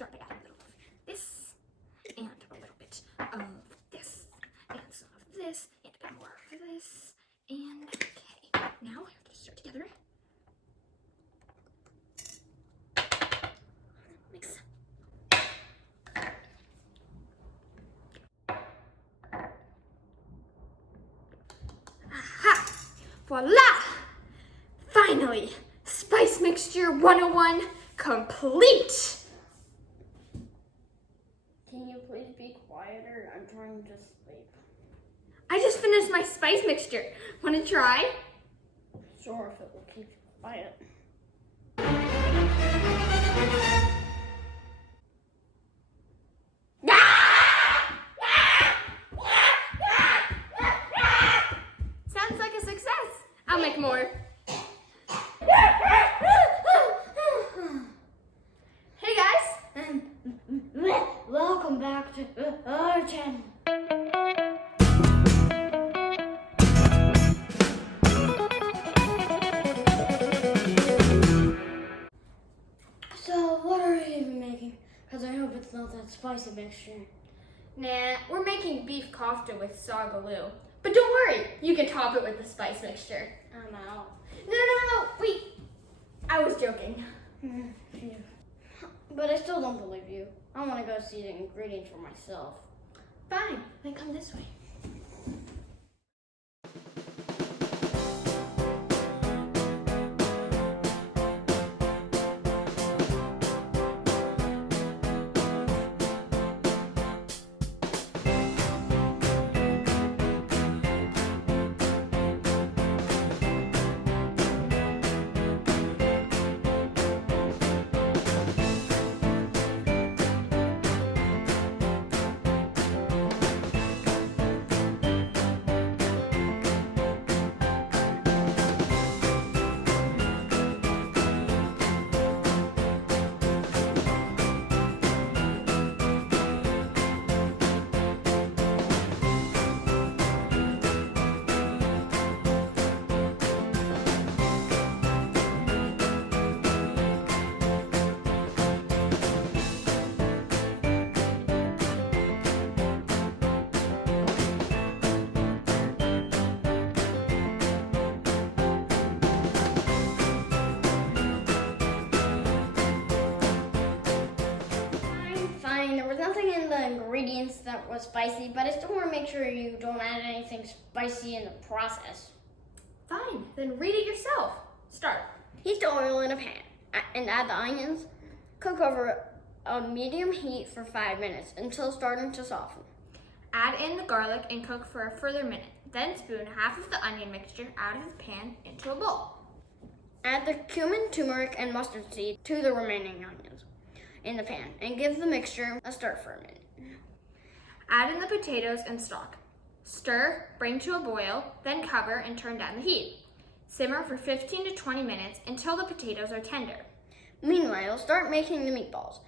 start by adding a little of this, and a little bit of this, and some of this, and a bit more of this, and okay. Now I have to stir together. Mix. Aha! Voila! Finally, spice mixture 101 complete! Can you please be quieter? I'm trying to sleep. I just finished my spice mixture. Want to try? Sure, if it will keep you quiet. Sounds like a success. I'll make more. Hey guys. Welcome back to our channel. So, what are we even making? Because I hope it's not that spicy mixture. Nah, we're making beef kofta with saag aloo. But don't worry, you can top it with the spice mixture. I'm out. No, wait. I was joking. Phew. But I still don't believe you. I want to go see the ingredients for myself. Fine, then come this way. There was nothing in the ingredients that was spicy, but I still want to make sure you don't add anything spicy in the process. Fine, then read it yourself. Start. Heat the oil in a pan and add the onions. Cook over a medium heat for 5 minutes until starting to soften. Add in the garlic and cook for a further minute. Then spoon half of the onion mixture out of the pan into a bowl. Add the cumin, turmeric, and mustard seed to the remaining onions in the pan and give the mixture a stir for a minute. Add in the potatoes and stock. Stir, bring to a boil, then cover and turn down the heat. Simmer for 15 to 20 minutes until the potatoes are tender. Meanwhile, start making the meatballs.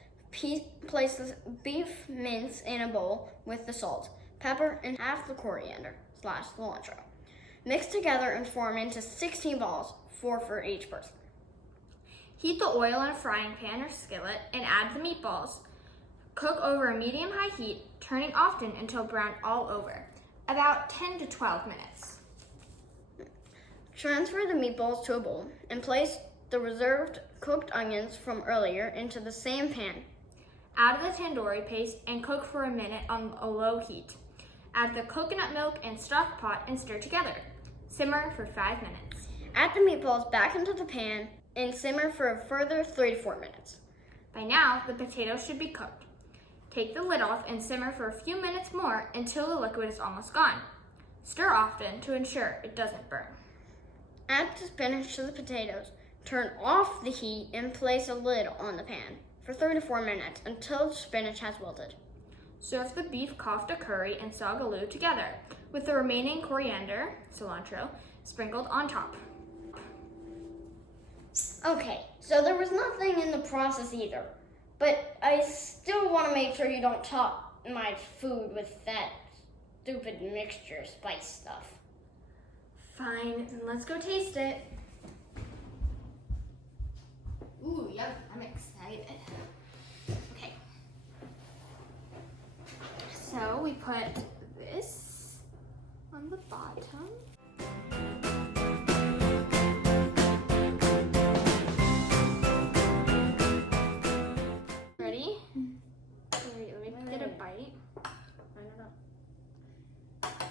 Place the beef mince in a bowl with the salt, pepper, and half the coriander / cilantro. Mix together and form into 16 balls, 4 for each person. Heat the oil in a frying pan or skillet and add the meatballs. Cook over a medium-high heat, turning often until brown all over, about 10 to 12 minutes. Transfer the meatballs to a bowl and place the reserved cooked onions from earlier into the same pan. Add the tandoori paste and cook for a minute on a low heat. Add the coconut milk and stock pot and stir together. Simmer for 5 minutes. Add the meatballs back into the pan and simmer for a further 3 to 4 minutes. By now, the potatoes should be cooked. Take the lid off and simmer for a few minutes more until the liquid is almost gone. Stir often to ensure it doesn't burn. Add the spinach to the potatoes. Turn off the heat and place a lid on the pan for 3 to 4 minutes until the spinach has wilted. Serve the beef kofta curry and saag aloo together with the remaining coriander, cilantro, sprinkled on top. Okay, so there was nothing in the process either, but I still want to make sure you don't top my food with that stupid mixture spice stuff. Fine, then let's go taste it. Ooh, yep, I'm excited. Okay. right? I don't know.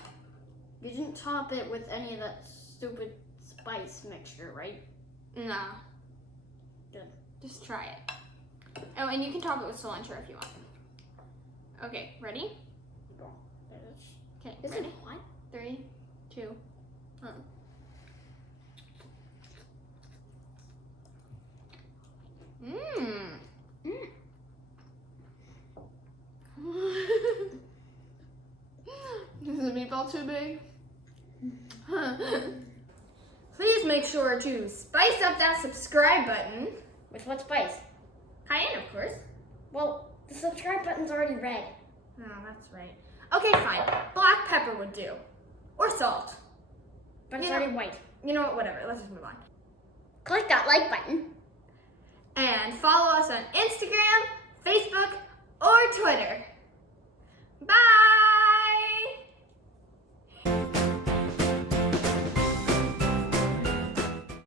You didn't top it with any of that stupid spice mixture, right? No. Good. Just try it. Oh, and you can top it with cilantro if you want. Okay, ready? Okay, Is ready? it what? 3, 2. Mmm. Is the meatball too big? Please make sure to spice up that subscribe button. With what spice? Cayenne, of course. Well, the subscribe button's already red. Oh, that's right. Okay, fine. Black pepper would do. Or salt. But it's You know- already white. You know what? Whatever. Let's just move on. Click that like button. And follow us on Instagram, Facebook, or Twitter. Bye!